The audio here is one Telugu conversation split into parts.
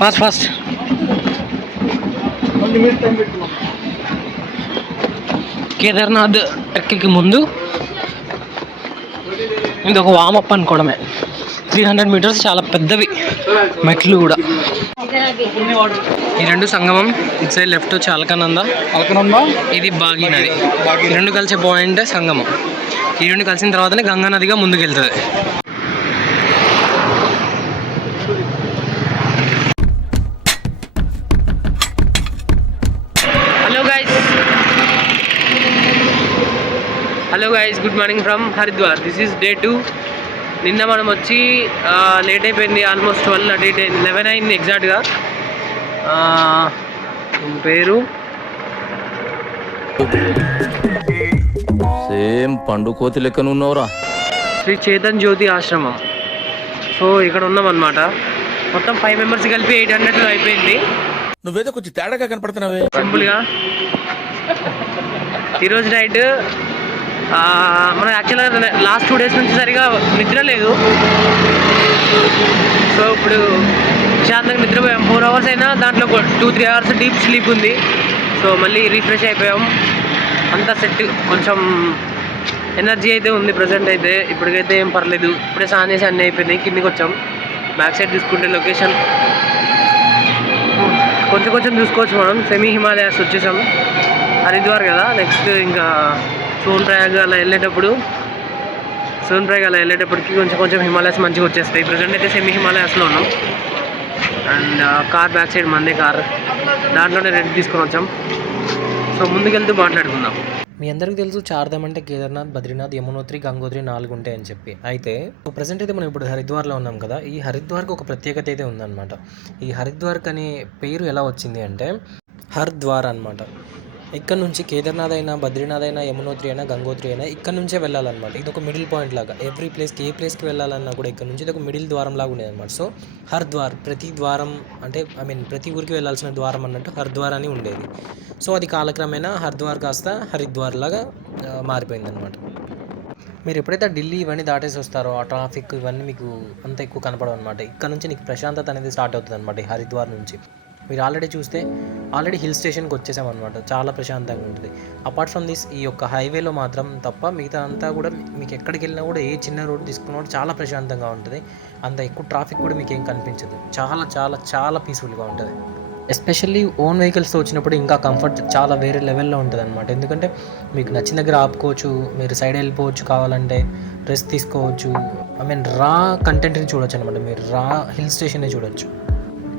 ఫాస్ట్ కేదార్నాథ్ ట్రెక్కి ముందు ఇది ఒక వామప్ అనుకోవడమే. 300 మీటర్స్, చాలా పెద్దవి మెట్లు కూడా. ఈ రెండు సంగమం, ఇటు సైడ్ లెఫ్ట్ వచ్చి అల్కనంద, ఇది బాగి నది. ఈ రెండు కలిసే పాయింట్ సంగమం. ఈ రెండు కలిసిన తర్వాతనే గంగా నదిగా ముందుకు వెళ్తుంది. Hello guys, good morning from Haridwar. This is day 2. నిన్న మనం వచ్చి లేట్ అయిపోయింది, ఆల్మోస్ట్ 12 అటు ఇటు 11 అయింది ఎగ్జాక్ట్గా. పేరు సేమ్ పండు కోతి లెక్కనున్నవరా. శ్రీ చేతన్ జ్యోతి ఆశ్రమం. సో ఇక్కడ ఉన్నాం అనమాట. మొత్తం 5 మెంబర్స్ కలిపి 800 అయిపోయింది. నువ్వేదో కొంచెం తేడాగా కనపడుతున్నావే. సింపుల్గా ఈరోజు నైట్ మనం యాక్చువల్గా లాస్ట్ 2 డేస్ నుంచి సరిగా నిద్ర లేదు. సో ఇప్పుడు శాంతంగా నిద్రపోయాం. 4 అవర్స్ అయినా దాంట్లో 2-3 అవర్స్ డీప్ స్లీప్ ఉంది. సో మళ్ళీ రిఫ్రెష్ అయిపోయాం, అంతా సెట్. కొంచెం ఎనర్జీ అయితే ఉంది ప్రజెంట్ అయితే. ఇప్పటికైతే ఏం పర్లేదు. ఇప్పుడే స్నానం చేసి అన్నీ అయిపోయినాయి. కిందికి వచ్చాం. బ్యాక్ సైడ్ చూసుకుంటే లొకేషన్ కొంచెం చూసుకోవచ్చు మనం. సెమీ హిమాలయాస్ వచ్చేసాం. హరిద్వార్ కదా, నెక్స్ట్ ఇంకా సోన్ప్రయాగ్ అలా వెళ్ళేటప్పటికి కొంచెం హిమాలయాస్ మంచిగా వచ్చేస్తాయి. ప్రజెంట్ అయితే సెమీ హిమాలయాస్లో ఉన్నాం. అండ్ కార్ బ్యాక్ సైడ్ మందే కార్, దాంట్లోనే రెంట్ తీసుకొని వచ్చాం. సో ముందుకెళ్తూ మాట్లాడుకుందాం. మీ అందరికీ తెలుసు, చార్ధామ్ అంటే కేదార్నాథ్, బద్రీనాథ్, యమునోత్రి, గంగోత్రి 4 ఉంటాయని చెప్పి. అయితే ప్రజెంట్ అయితే మనం ఇప్పుడు హరిద్వార్లో ఉన్నాం కదా. ఈ హరిద్వార్కి ఒక ప్రత్యేకత అయితే ఉందన్నమాట. ఈ హరిద్వార్కి అనే పేరు ఎలా వచ్చింది అంటే హర్ద్వార్ అనమాట. ఇక్కడ నుంచి కేదార్నాథ్ అయినా, బద్రీనాథ్ అయినా, యమునోత్రి అయినా, గంగోత్రి అయినా ఇక్కడ నుంచే వెళ్ళాలన్నమాట. ఇది ఒక మిడిల్ పాయింట్ లాగా. ఎవ్రీ ప్లేస్కి, ఏ ప్లేస్కి వెళ్ళాలన్నా కూడా ఇక్కడ నుంచి ఇది ఒక మిడిల్ ద్వారం లాగా ఉండేది అనమాట. సో హర్ద్వార్, ప్రతి ద్వారం అంటే ప్రతి ఊరికి వెళ్ళాల్సిన ద్వారం అన్నట్టు హర్ద్వార్ అని ఉండేది. సో అది కాలక్రమేణా హర్ద్వార్ కాస్త హరిద్వార్ లాగా మారిపోయింది అనమాట. మీరు ఎప్పుడైతే ఢిల్లీ ఇవన్నీ దాటేసి వస్తారో ఆ ట్రాఫిక్ ఇవన్నీ మీకు అంత ఎక్కువ కనపడవు అనమాట. ఇక్కడ నుంచి నీకు ప్రశాంతత అనేది స్టార్ట్ అవుతుంది అనమాట. ఈ హరిద్వార్ నుంచి మీరు ఆల్రెడీ హిల్ స్టేషన్కి వచ్చేసాం అనమాట. చాలా ప్రశాంతంగా ఉంటుంది. అపార్ట్ ఫ్రమ్ దిస్, ఈ యొక్క హైవేలో మాత్రం తప్ప మిగతా అంతా కూడా మీకు ఎక్కడికి వెళ్ళినా కూడా ఏ చిన్న రోడ్ తీసుకున్నా కూడా చాలా ప్రశాంతంగా ఉంటుంది. అంత ఎక్కువ ట్రాఫిక్ కూడా మీకు ఏం కనిపించదు. చాలా చాలా చాలా పీస్ఫుల్గా ఉంటుంది. ఎస్పెషల్లీ ఓన్ వెహికల్స్తో వచ్చినప్పుడు ఇంకా కంఫర్ట్ చాలా వేరే లెవెల్లో ఉంటుంది అనమాట. ఎందుకంటే మీకు నచ్చిన దగ్గర ఆపుకోవచ్చు, మీరు సైడ్ వెళ్ళిపోవచ్చు, కావాలంటే రెస్ట్ తీసుకోవచ్చు. రా కంటెంట్ని చూడొచ్చు అనమాట. మీరు రా హిల్ స్టేషన్ని చూడొచ్చు.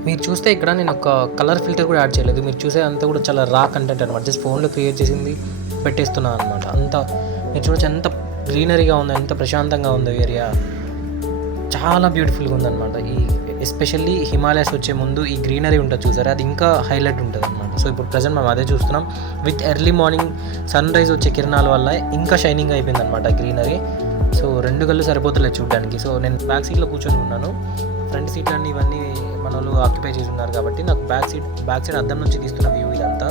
మీరు చూస్తే ఇక్కడ నేను ఒక కలర్ ఫిల్టర్ కూడా యాడ్ చేయలేదు. మీరు చూసే అంతా కూడా చాలా రా కంటెంట్ అనమాట. జస్ట్ ఫోన్లో క్రియేట్ చేసింది పెట్టేస్తున్నాను అనమాట. అంతా మీరు చూడొచ్చు, ఎంత గ్రీనరీగా ఉంది, ఎంత ప్రశాంతంగా ఉంది ఏరియా. చాలా బ్యూటిఫుల్గా ఉందన్నమాట. ఈ ఎస్పెషల్లీ హిమాలయాస్ వచ్చే ముందు ఈ గ్రీనరీ ఉంటుంది చూసారా, అది ఇంకా హైలైట్ ఉంటుంది అనమాట. సో ఇప్పుడు ప్రజెంట్ మనం అదే చూస్తున్నాం. With early morning sunrise వచ్చే కిరణాల వల్ల ఇంకా షైనింగ్ అయిపోయింది అనమాట గ్రీనరీ. సో 2 కళ్ళు సరిపోతలేదు చూడడానికి. సో నేను బ్యాక్ సీట్లో కూర్చొని ఉన్నాను. ఫ్రంట్ సీట్లు అన్నీ ఇవన్నీ మన వాళ్ళు ఆక్యుపై చేసి ఉన్నారు కాబట్టి నాకు బ్యాక్ సైడ్ అద్దం నుంచి తీస్తున్న వ్యూ ఇదంతా.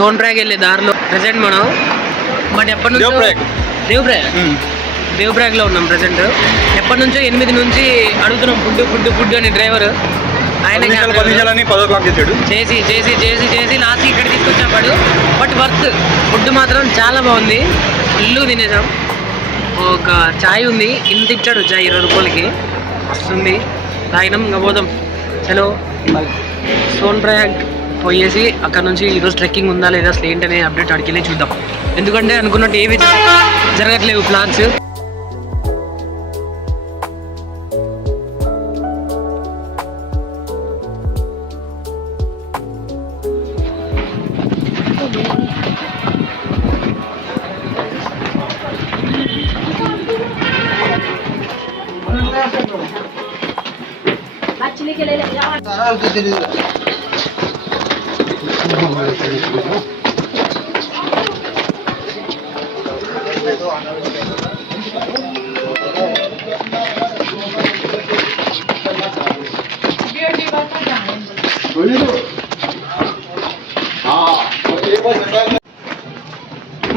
సోన్ప్రయాగ్ వెళ్ళే దారిలో ప్రజెంట్ మనం ఎప్పటి నుంచో దేవప్రయాగ్లో ఉన్నాం. ప్రజెంట్ ఎప్పటి నుంచో 8 నుంచి అడుగుతున్నాం ఫుడ్ అని డ్రైవర్. ఆయన చేసి లాస్ట్ ఇక్కడ తీసుకొచ్చాడు. బట్ వర్త్, ఫుడ్ మాత్రం చాలా బాగుంది. ఫుల్ తినేసాం. ఒక చాయ్ ఉంది, ఇంత ఇచ్చాడు చాయ్ 20 రూపాయలకి. వస్తుంది, తాగినాం, ఇంకా పోదాం. చలో సోన్ప్రయాగ్ పోయేసి అక్కడ నుంచి ఈరోజు ట్రెక్కింగ్ ఉందా లేదా అసలు ఏంటనే అప్డేట్ అడిగి చూద్దాం. ఎందుకంటే అనుకున్నట్టు ఏవి జరగట్లేవు ప్లాన్స్.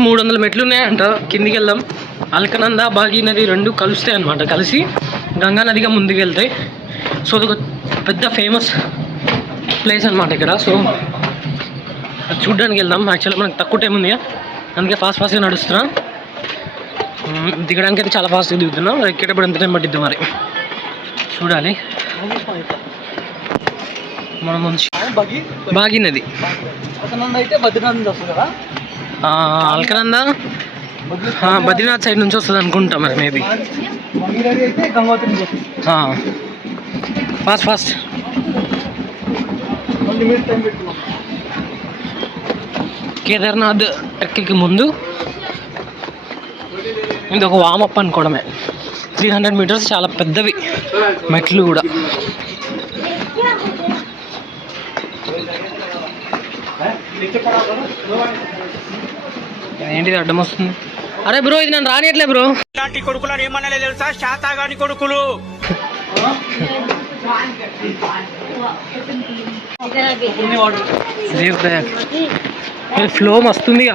మూడు 300 మెట్లు ఉన్నాయంట. కిందికి వెళ్దాం. అల్కనంద భాగీనది రెండు కలుస్తాయి అన్నమాట. కలిసి గంగా నదిగా ముందుకు వెళ్తాయి. సో అది ఒక పెద్ద ఫేమస్ ప్లేస్ అనమాట ఇక్కడ. సో అది చూడడానికి వెళ్దాం. యాక్చువల్గా మనకు తక్కువ టైం ఉంది, అందుకే ఫాస్ట్గా నడుస్తున్నా. దిగడానికి అయితే చాలా ఫాస్ట్గా దిగుతున్నాం. ఎక్కేటప్పుడు ఎంత టైం పట్టిద్దాం మరి చూడాలి. మనం మంచి భాగీనది అల్కనంద బద్రీనాథ్ సైడ్ నుంచి వస్తుంది అనుకుంటా మరి. మేబీ ఫాస్ట్ కేదార్నాథ్ ట్రెక్కి ముందు ఇది ఒక వామప్ అనుకోవడమే. 300 మీటర్స్, చాలా పెద్దవి మెట్లు కూడా. ఏంటిది అడ్డం వస్తుంది? అరే బ్రో, ఇది నన్ను రానియట్లే బ్రో. ఇలాంటి కొడుకులు ఏమన్నా తెలుసా? శాతాగాని కొడుకులు. ఫ్లో మస్తుంది.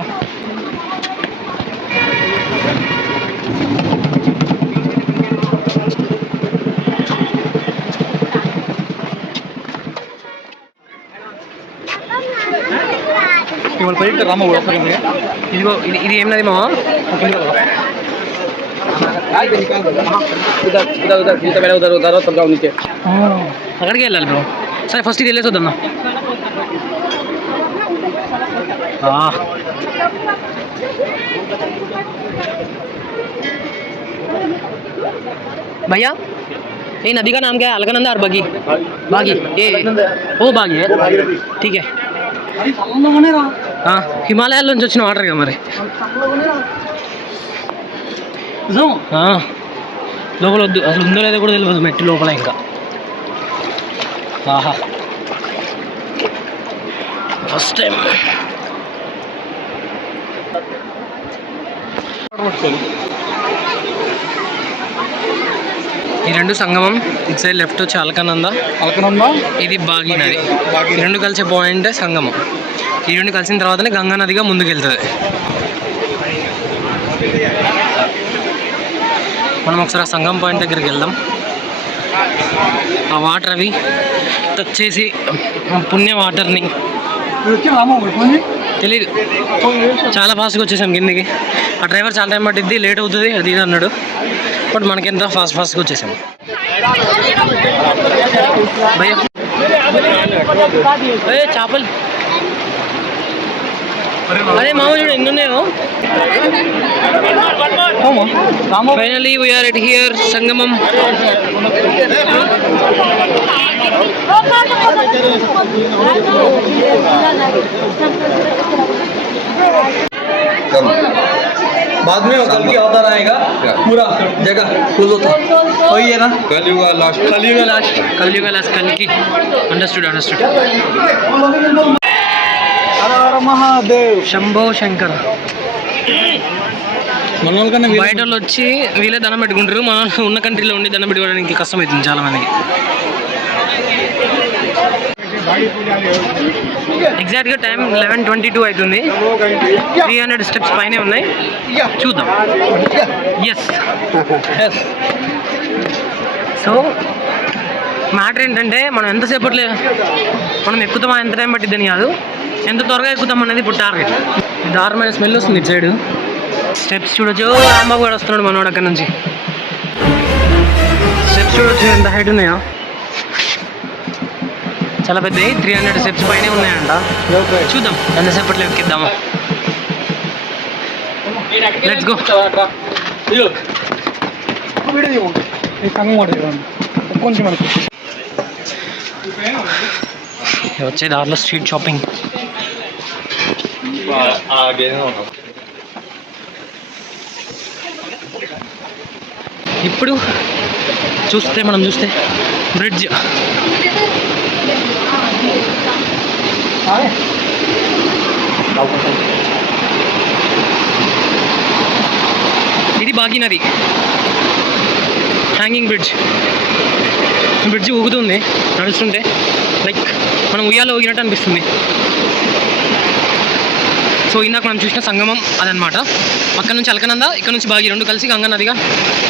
ఇదిగో ఇది ఏం నది మావా? అక్కడికి వెళ్ళాలి బ్రో. సరే ఫస్ట్ ఇది వెళ్ళేసి వద్దాం. भैया ये नदी का नाम क्या है? अलकनंदा और बागी? बागी ये ओ बागी है, ठीक है. హిమాలయాల నుంచి వచ్చిన వాటర్ కదా మరి. లోపల వద్దు, అసలు ఉందో లేదో కూడా తెలియదు మెట్టి లోపల. ఇంకా ఆహా ఫస్ట్ టైం. ఈ రెండు సంగమం. ఇటు సైడ్ లెఫ్ట్ వచ్చి అల్కనంద, ఇది బాగి నది. ఈ రెండు కలిసే పాయింట్ సంగమం. ఈ రెండు కలిసిన తర్వాతనే గంగా నదిగా ముందుకు వెళ్తుంది. మనం ఒకసారి ఆ సంగమం పాయింట్ దగ్గరికి వెళ్దాం. ఆ వాటర్ అవి టచ్ చేసి పుణ్య వాటర్ని తెలీదు. చాలా ఫాస్ట్గా వచ్చేసాం కిందికి. ఆ డ్రైవర్ చాలా టైం పట్టిద్ది, లేట్ అవుతుంది అది ఇది అన్నాడు. బట్ మనకెంత ఫాస్ట్గా వచ్చేసాము. భయ్యా చేపలు అరే మామ చూడు ఎన్ని ఉన్నాయో. ఫైనలీ వీఆర్ ఎట్ హియర్ సంగమం. बाद में कलकी अवतार आएगा, पूरा जगह क्लोज होता वही है ना. कलयुग लास्ट कलकी. अंडरस्टूड. हर हर महादेव శంభో శంకర్. మన వాళ్ళకన్నా బయట వాళ్ళు వచ్చి వీళ్ళే దండం పెట్టుకుంటారు. మన ఉన్న కంట్రీలో ఉండి దండం పెట్టుకోవడానికి కష్టం అవుతుంది చాలా మందికి. ఎగ్జాక్ట్గా టైం 11:22 అవుతుంది. 300 స్టెప్స్ పైనే ఉన్నాయి. చూద్దాం. ఎస్ సో మ్యాటర్ ఏంటంటే మనం ఎంతసేపట్లో మనం ఎక్కుతామా, ఎంత టైం పట్టిద్దని కాదు, ఎంత త్వరగా ఎక్కుతాం అనేది ఇప్పుడు టార్గెట్. దారుణమైన స్మెల్ వస్తుంది ఇటు సైడ్. స్టెప్స్ చూడొచ్చు. రాంబాబు గారు వస్తున్నాడు మనోడు అక్కడ నుంచి. స్టెప్స్ చూడొచ్చు ఎంత హైట్ ఉన్నాయో. చాలా పెద్దవి. 300 స్టెప్స్ పైనే ఉన్నాయంట. చూద్దాం ఎంతసేపట్లో ఎక్కిద్దామా. Let's go. వచ్చే దారిలో స్ట్రీట్ షాపింగ్. ఇప్పుడు మనం చూస్తే బ్రిడ్జ్. ఇది భాగీనది హ్యాంగింగ్ బ్రిడ్జ్. బ్రిడ్జ్ ఊగుతుంది నడుస్తుంటే, లైక్ మనం ఉయ్యాలో ఊగినట్టు అనిపిస్తుంది. సో ఇందాక మనం చూసిన సంగమం అదనమాట. అక్కడ నుంచి అలకనంద, ఇక్కడ నుంచి భాగి, రెండు కలిసి గంగా నదిగా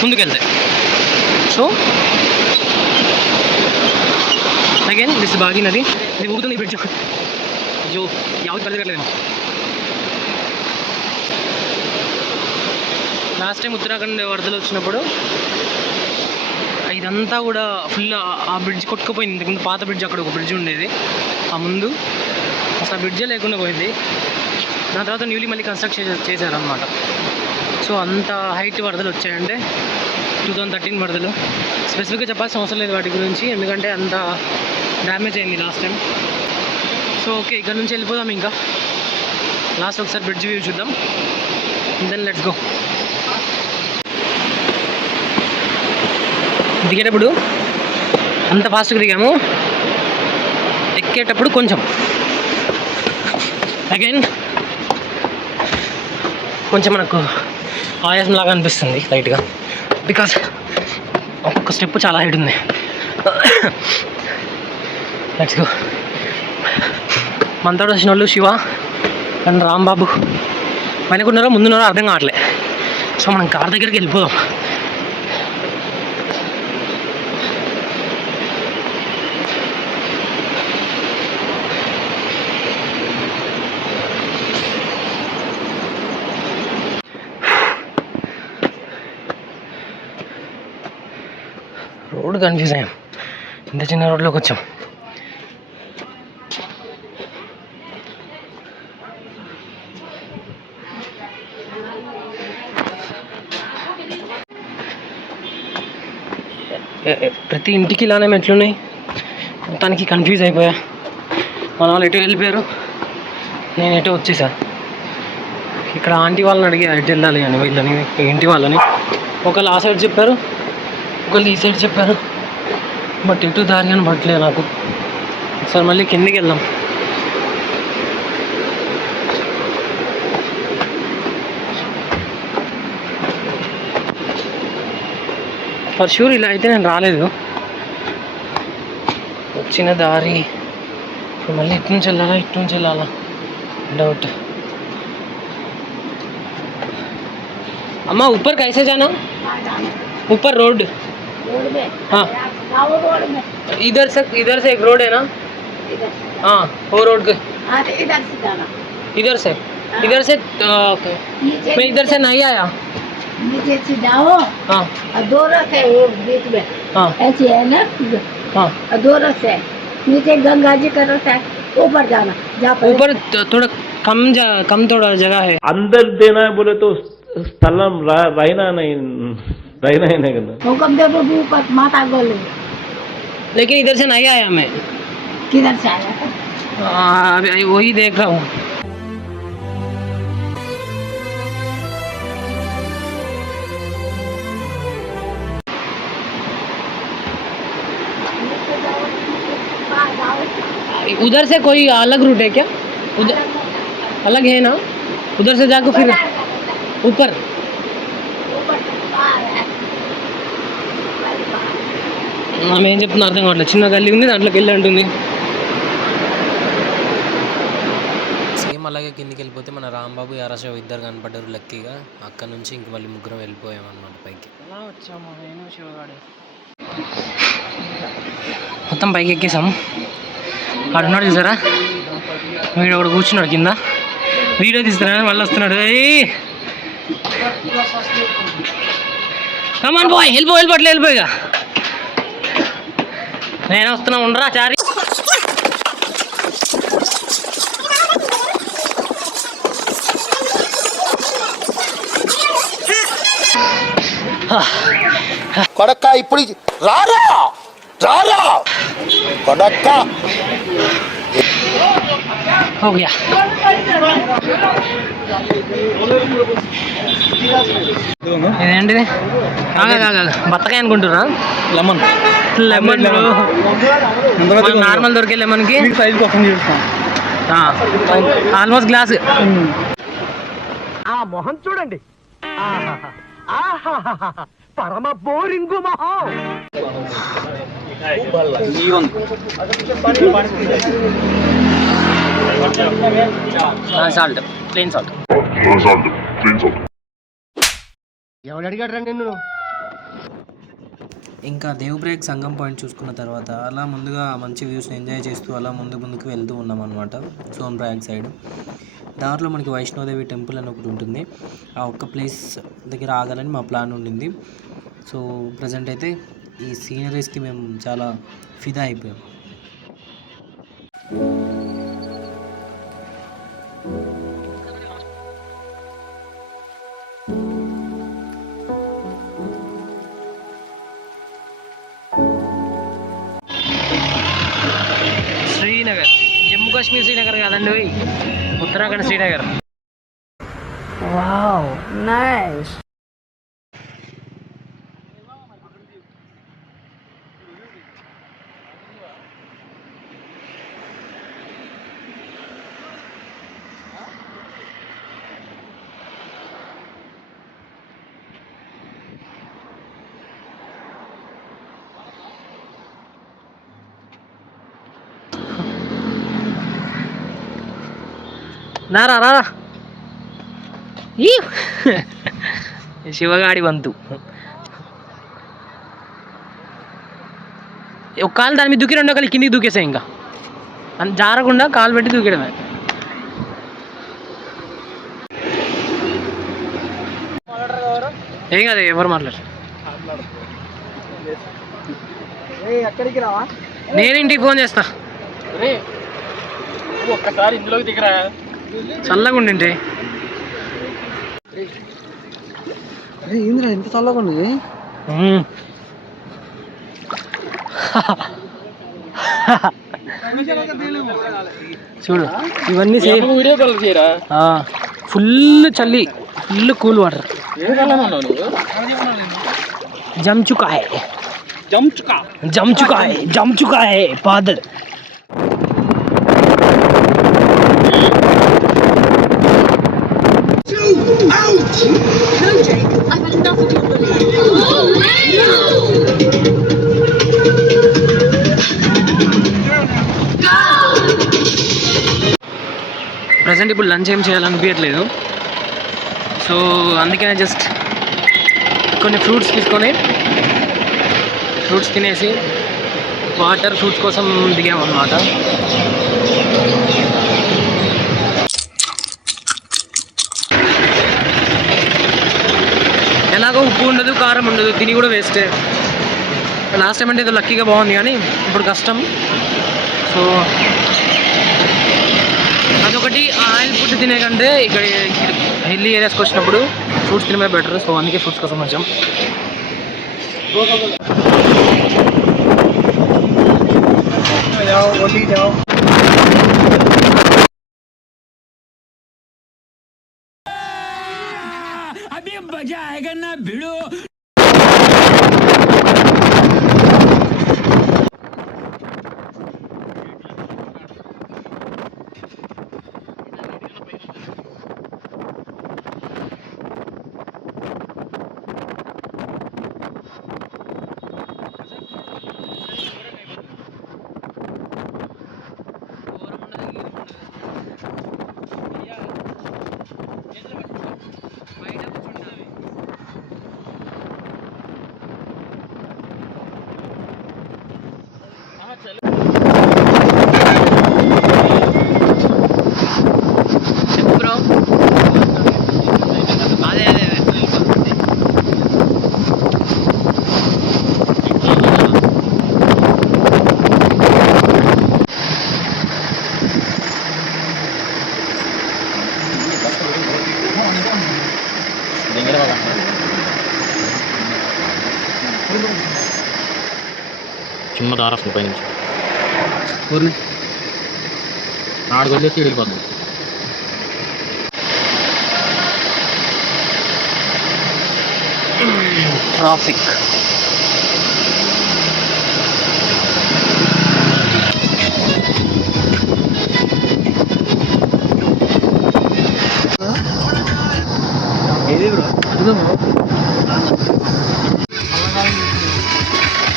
ముందుకెళ్తాయి. సో అగైన్ దిస్ భాగీ నది. ఇది ఊగుతుంది బ్రిడ్జ్. అయ్యో యావత్ పరిగెట్టలేదు. లాస్ట్ టైం ఉత్తరాఖండ్ వరదలు వచ్చినప్పుడు ఇదంతా కూడా ఫుల్ ఆ బ్రిడ్జ్ కొట్టుకుపోయింది. ఇంతకుముందు పాత బ్రిడ్జ్, అక్కడ ఒక బ్రిడ్జ్ ఉండేది ఆ ముందు, అసలు ఆ బ్రిడ్జే లేకుండా పోయింది. దాని తర్వాత న్యూలీ మళ్ళీ కన్స్ట్రక్ట్ చేశారనమాట. సో అంత హైట్ వరదలు వచ్చాయంటే 2013 వరదలు. స్పెసిఫిక్గా చెప్పాల్సిన అవసరం లేదు వాటి గురించి, ఎందుకంటే అంత డ్యామేజ్ అయింది లాస్ట్ టైం. సో ఓకే, ఇక్కడ నుంచి వెళ్ళిపోదాం. ఇంకా లాస్ట్ ఒకసారి బ్రిడ్జ్ వ్యూ చూద్దాం, దెన్ లెట్స్ గో. దిగేటప్పుడు అంత ఫాస్ట్గా దిగాము, ఎక్కేటప్పుడు కొంచెం అగైన్ కొంచెం మనకు ఆయాసం లాగా అనిపిస్తుంది లైట్గా, బికాస్ ఒక్కొక్క స్టెప్ చాలా హైట్ ఉంది. Let's go. మనతో వచ్చిన వాళ్ళు శివ అండ్ రాంబాబు వెనకున్నారో ముందున్నారో అర్థం కావట్లే. సో మనం కార్ దగ్గరికి వెళ్ళిపోదాం. రోడ్ కన్ఫ్యూజ్ అయ్యాం, ఇంత చిన్న రోడ్లోకి వచ్చాం. ప్రతి ఇంటికి ఇలానే మెట్లున్నాయి. మొత్తానికి కన్ఫ్యూజ్ అయిపోయా. మన వాళ్ళు ఎటు వెళ్ళిపోయారు, నేను ఎటు వచ్చేసా. ఇక్కడ ఆంటీ వాళ్ళని అడిగా ఎటు వెళ్ళాలి అని, వీళ్ళని ఇంటి వాళ్ళని. ఒకళ్ళు ఆ సైడ్ చెప్పారు, ఒకళ్ళు ఈ సైడ్ చెప్పారు, బట్ ఎటు దారి అని పట్టలేదు నాకు. ఒకసారి మళ్ళీ కిందికి వెళ్దాం. ఫర్ షూర్ ఇలా అయితే నేను రాలేదు. వచ్చిన దారి ఇప్పుడు మళ్ళీ ఇటు నుంచి వెళ్ళాలా, ఇటు నుంచి వెళ్ళాలా డౌట్. అమ్మ ऊपर कैसे जाना? ऊपर रोड. हाँ इधर से एक रोड है ना? हाँ वो रोड के इधर से ओके. मैं इधर से नहीं आया. नीचे से जाओ. हाँ दो रस है वो बीच में. हाँ ऐसी है ना. हाँ दो रस है. नीचे गंगा जी का रस है, ऊपर जाना. ऊपर थोड़ा कम थोड़ा जगह है. अंदर देना है बोले तो स्थलम रहना नहीं करना. हुक्म दे तो ऊपर माता गोले. लेकिन इधर से नहीं आया मैं. किधर से आया? अभी वही देख रहा हूँ. उधर से कोई अलग रूट है क्या? उधर अलग है ना? उधर से जाकर फिर ऊपर. ఆమె ఏం చెప్తున్నా అర్థం కావట్లేదు. చిన్న గల్లీ ఉంది, దాంట్లోకి వెళ్ళి అంటుంది. సేమ్ అలాగే కిందికి వెళ్ళిపోతే మన రాంబాబు యారాశవ్ ఇద్దరు కనపడ్డారు లక్కీగా. అక్కడ నుంచి ఇంక మళ్ళీ ముగ్గురం వెళ్ళిపోయాం అన్నమాట పైకి. అలా వచ్చాము నేను శివగాడు. మొత్తం పైకి ఎక్కేసాము. ఆడున్నాడు చూసారా, వీడు ఒకడు కూర్చున్నాడు కింద, వీడియో తీస్తున్నాడు, మళ్ళీ వస్తున్నాడు. కమాన్ బాయ్, వెళ్ళిపోయిగా. నేను వస్తున్నా, ఉండరా చారి. కొడక్క ఇప్పుడు రారా రారా కొడక్క हो गया ఇదేంటిది బత్తకాయ అనుకుంటున్నా లెమన్ లెమన్ నార్మల్ దొరికే లెమన్కి సైజ్ కోసం చూస్తాం. ఆల్మోస్ట్ గ్లాస్ ఆ మొహం చూడండి పరమ బోరింగు మొహం. సాల్ట్ ప్లెయిన్ సాల్ట్ ఎవడు అడిగాడు రా నిన్ను? ఇంకా దేవుబ్రేక్ సంగం పాయింట్ చూసుకున్న తర్వాత అలా ముందుగా మంచి వ్యూస్ని ఎంజాయ్ చేస్తూ అలా ముందుకు వెళ్తూ ఉన్నాం అనమాట సోన్ప్రయాగ్ సైడ్. దాంట్లో మనకి వైష్ణోదేవి టెంపుల్ అని ఒకటి ఉంటుంది. ఆ ఒక్క ప్లేస్ దగ్గర ఆగాలని మా ప్లాన్ ఉండింది. సో ప్రజెంట్ అయితే ఈ సీనరీస్కి మేము చాలా ఫిదా అయిపోయాం. శ్రీనగర్, జమ్మూ కాశ్మీర్ శ్రీనగర్ కాదండి, ఉత్తరాఖండ్ శ్రీనగర్. Wow nice. నారా రారా ఈ శివగాడి వంతు. ఒక కాలు దాని మీద దూకి రెండో కాలు కిందికి దూకేసాయి. ఇంకా అంత జారకుండా కాలు పెట్టి దూకేయడమే. ఏం కాదు, ఎవరు మాట్లాడు. ఎక్కడికి రావా? నేను ఇంటికి ఫోన్ చేస్తా. ఒక్కసారి ఇందులోకి దిగరా. చల్లగా ఉండింటే ఏంద్రా ఎంత చల్లగా ఉంది. చూడు ఇవన్నీ ఫుల్ చల్లి, ఫుల్ కూల్ వాటర్. జమ్చుకాయ్ జమ్చుకాయ్ జమ్చుకాయ్ పాదల్. ప్రజెంట్ ఇప్పుడు లంచ్ ఏం చేయాలనిపించట్లేదు. సో అందుకనే జస్ట్ కొన్ని ఫ్రూట్స్ తీసుకొని ఫ్రూట్స్ తినేసి వాటర్ ఫ్రూట్స్ కోసం దిగామన్నమాట. ఎలాగో ఉప్పు ఉండదు, కారం ఉండదు, తిని కూడా వేస్టే. లాస్ట్ టైం అంటే ఏదో లక్కీగా బాగుంది, కానీ ఇప్పుడు కష్టం. సో అదొకటి, ఆయిల్ ఫుడ్ తినే కంటే ఇక్కడ హిల్లీ ఏరియాస్కి వచ్చినప్పుడు ఫ్రూట్స్ తినమే బెటర్. సో అందుకే ఫ్రూట్స్ కోసం వచ్చాం. अभी मजा आएगा ना भिड़ो. చిన్న దార వస్తుంది పైనుంచి ఊరిని ఆడికి వదిలేసి వెళ్ళిపోతుంది. ట్రాఫిక్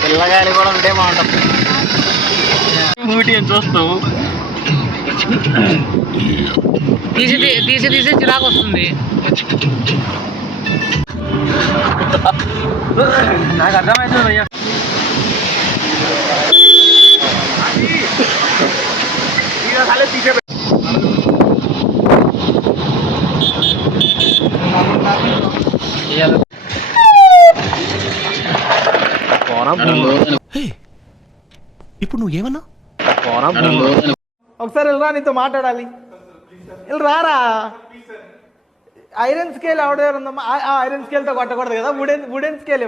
పిల్లగాయలు కూడా ఉంటే బాగుంటుంది. ఊటీ అని చూస్తాము, తీసి తీసి తీసి చిరాకు వస్తుంది. నాకు అర్థమవుతుంది భయ్యా. ఇప్పుడు నువ్వు ఏమన్నా ఒకసారి వెళ్ళరా, నీతో మాట్లాడాలి. వెళ్ళి రారా. ఐరన్ స్కేల్ ఎవడెవరు ఉందమ్మా? ఆ ఐరన్ స్కేల్తో కొట్టకూడదు కదా, వుడెన్ స్కేల్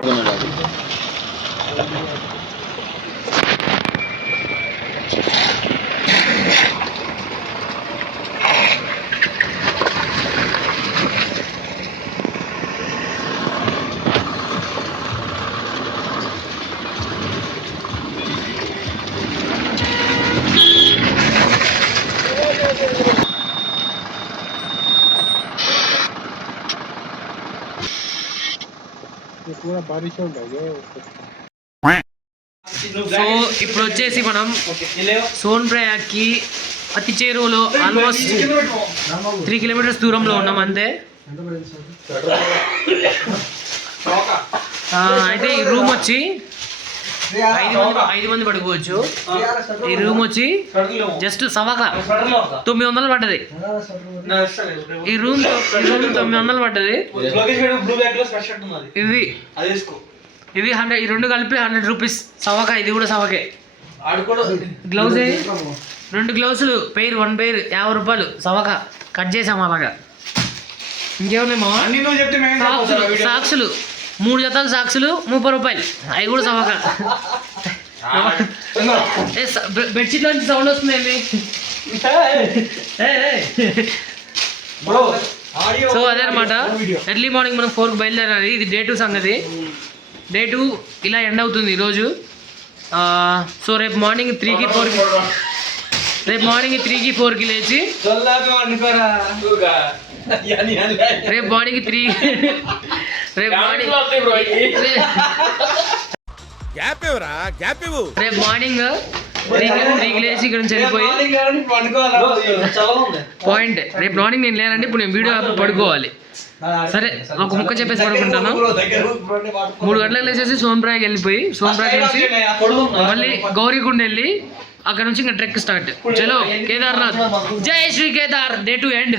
సో ఇప్పుడు వచ్చేసి మనం సోన్ప్రయాగ్కి అతి చేరువలో ఆల్మోస్ట్ 3 కిలోమీటర్స్ దూరంలో ఉన్నాం అంతే. అయితే ఈ రూమ్ వచ్చి 5 మంది పడుకోవచ్చు. ఈ రూమ్ వచ్చి జస్ట్ సవక 900 పడ్డది. ఈ రూమ్ 900 పడ్డది. ఇవి 100, ఈ రెండు కలిపి 100 రూపీస్ సవక. ఇది కూడా సవకే. గ్లౌజ్ 2 గ్లౌజులు పెయిర్ 1 పెయిర్ 50 రూపాయలు సవక. కట్ చేసాం అలాగా. ఇంకేమున్నాయి సాక్సులు 3 జతలు సాక్సులు 30 రూపాయలు, అవి కూడా సవక. బెడ్షీట్ నుంచి సౌండ్ వస్తుంది. సో అదే అనమాట. ఎర్లీ మార్నింగ్ మనం 4కి బయలుదేరాలి. ఇది డే 2 సంగతి. డే 2 ఇలా ఎండ్ అవుతుంది ఈరోజు. సో రేపు మార్నింగ్ 3కి 4కి లేచి రేపు మార్నింగ్ 3కి లేచి ఇక్కడ నుంచి వెళ్ళిపోయి పాయింట్. రేపు మార్నింగ్ నేను లేనండి, ఇప్పుడు నేను వీడియో పడుకోవాలి. సరే ఒక ముక్క చెప్పేసి పడుకుంటాను. 3 గంటలకు లేచేసి సోన్ప్రయాగ్ వెళ్ళిపోయి సోన్ప్రయాగ్ నుంచి మళ్ళీ గౌరీకుండ్ వెళ్ళి అక్కడ నుంచి ఇంకా ట్రెక్ స్టార్ట్. చలో కేదార్నాథ్. జై శ్రీ కేదార్. Day 2 end.